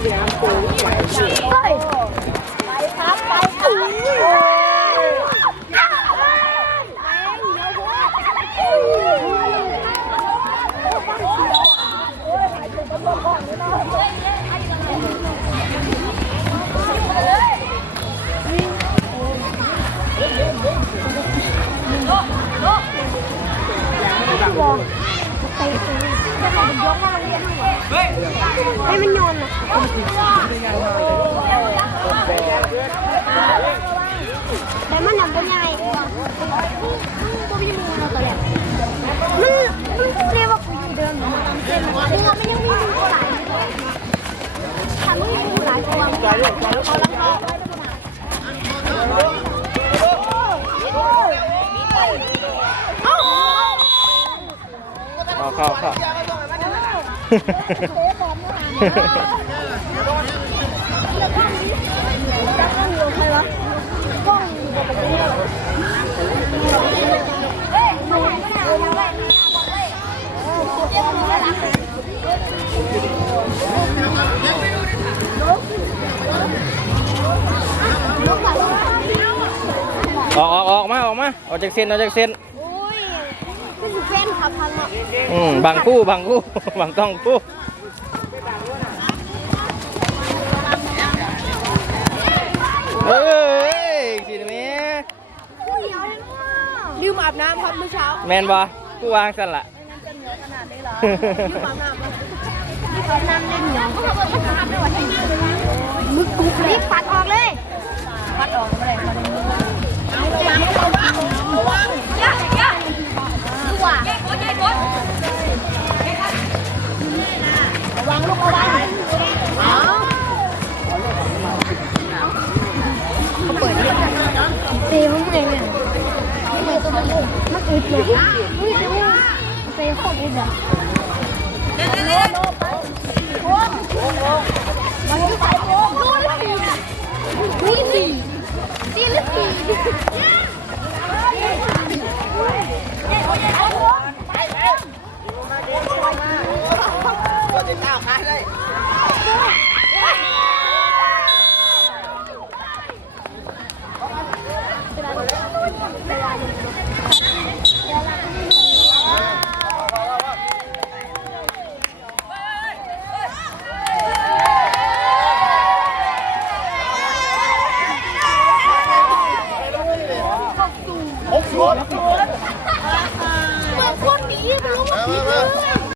เฮ้ยไปครับไปครับ ให้มันโยนอะแต่มันหนังเป็นยังไงตัวพี่มูเราตัวแรกมันมันเรียกว่ากูอยู่เดิมมันเส้นมันมันยังมีมูหลายทำให้มูหลายตัวใจลูกใจลูกเขาลังเอเข้าเข้า ออกออกออกมาออกมาออกจากเส้นออกจากเส้น เป็นแฟนขับพังอะอืมบางคู่บางคู่บางต้องคู่เอ้ยสิแม่ลืมอาบน้ำครับเมื่อเช้าแมนบ่กูวางสั่นละอาบน้ำเล่นเหนียวมึกกุบเลยปัดออกเลยปัดออกเลย เมื่อไงเนี่ยเมื่อไงก็ไม่รู้มันอึดเลยอุ้ยเป็นเซ่โคตรอึดอะเล่นเล่นโอ้โหมันคือสายโอ้โหนี่สี่นี่ลึกสี่ไปไป หกสวนย์ พวกนี้ไม่รู้ว่าผีเยอะ